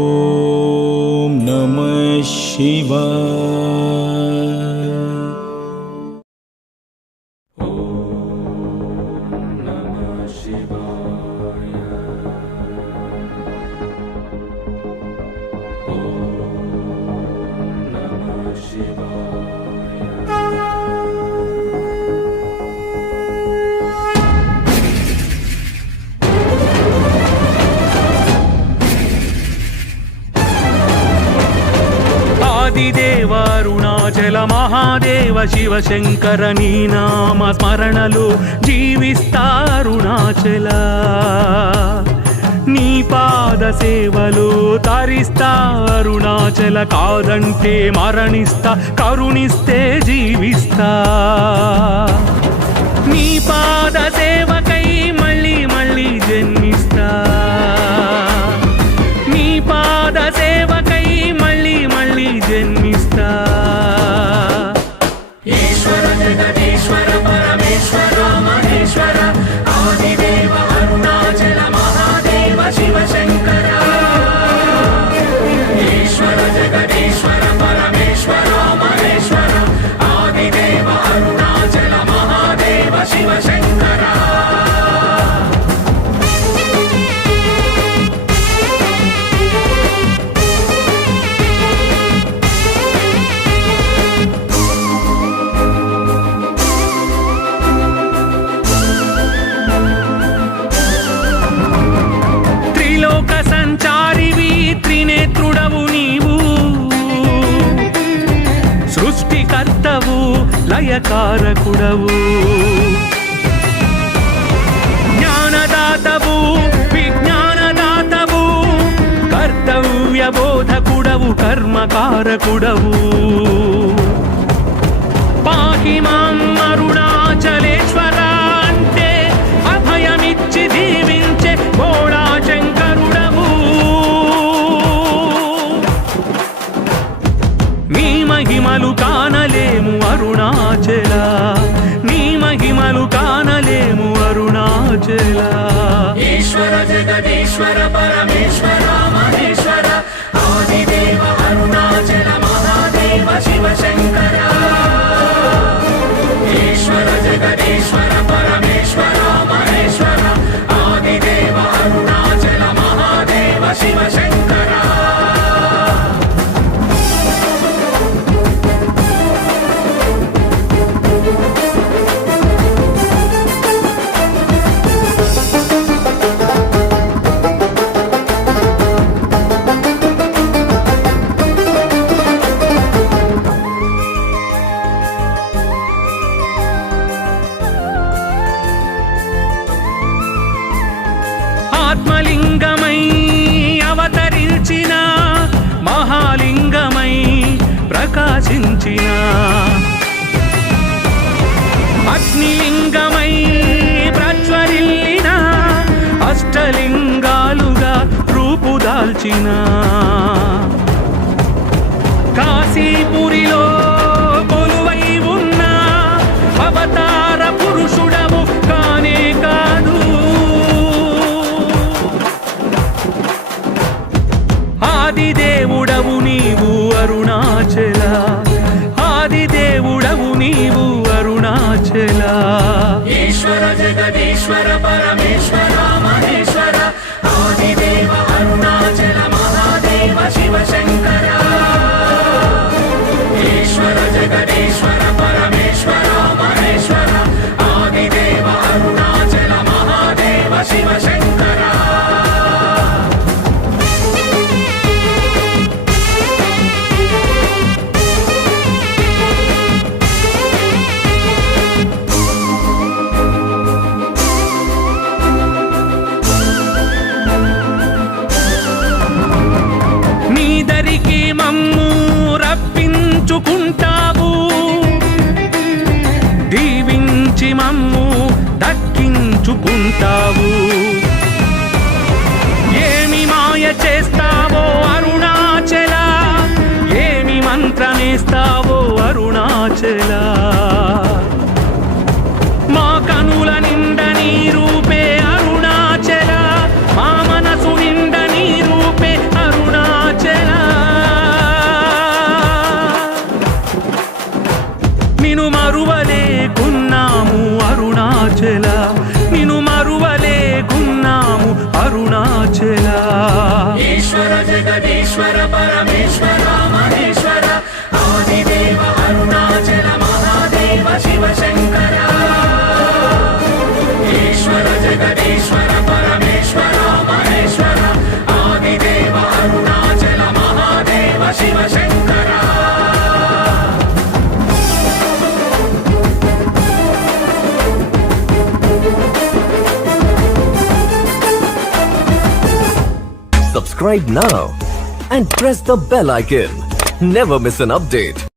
ఓం నమః శివాయ. ఆదిదేవారుణాచల మహాదేవ శివశంకర నీ నామ స్మరణలు జీవిస్తారుణాచల నీ పాద సేవలు తరిస్తారుణాచల కాదంటే మరణిస్తా కరుణిస్తే జీవిస్తా నీ పాద సేవకై మళ్ళీ మళ్ళీ జన్మిస్తా నీ పాద సేవకై మళ్ళీ మళ్ళీ జన్మిస్తా ఈశ్వర జగదీశ్వర పరమేశ్వర మహేశ్వర ఆదిదేవ అరుణాచల మహాదేవ శివశంకర ఈశ్వర జగదీశ్వర పరమేశ్వర మహేశ్వర ఆదిదేవ అరుణాచల మహాదేవ శివశంకర సంచారివి త్రినేత్రుడవు నీవు సృష్టికర్తవు లయకారకుడవు జ్ఞానదాతవు విజ్ఞానదాతవు కర్తవ్య బోధకుడవు కర్మకారకుడవు పాహి మాం అరుణాచలేశ్వర అంటే అభయమిచ్చి దీవించే భోళా శంకరుడవు నీ మహిమలు కానలేము అరుణాచల నీ మహిమలు కానలేము అరుణాచల ఈశ్వర జగదీశ్వర పరమేశ్వర మహేశ్వర ఆదిదేవ అరుణాచల మహాదేవ శివశంకర ఈశ్వర జగదీశ్వర పరమేశ్వర మహేశ్వర ఆదిదేవ అరుణాచల మహాదేవ శివశంకర ఆత్మలింగమై అవతరించిన మహాలింగమై ప్రకాశించిన అగ్నిలింగమై ప్రజ్వరిల్లిన అష్టలింగాలుగా రూపుదాల్చిన కాశీపురిలో కొలువై ఉన్న అవతార పురుషుడవు కానే కాదు ఆదిదేవుడవు నీవు అరుణాచల ఆదిదేవుడవు నీవు అరుణాచల ఈశ్వర జగదీశ్వర పరమేశ్వర మహేశ్వర ఆదిదేవ అరుణాచల మహాదేవ శివశంకర ఈశ్వర జగదీశ్వర పరమేశ్వర మహేశ్వర ఆదిదేవ అరుణాచల మహాదేవ శివశంకర నీదరికి మమ్ము రప్పించుకుంటావు దీవించి మమ్ము దక్కించుకుంటావు ఏమి మాయ చేస్తావో అరుణాచల ఏమి మంత్రమేస్తావో అరుణాచల మా కనుల నిండ నీ రూపే అరుణాచల మా మనసు నిండా subscribe now and press the bell icon. Never miss an update.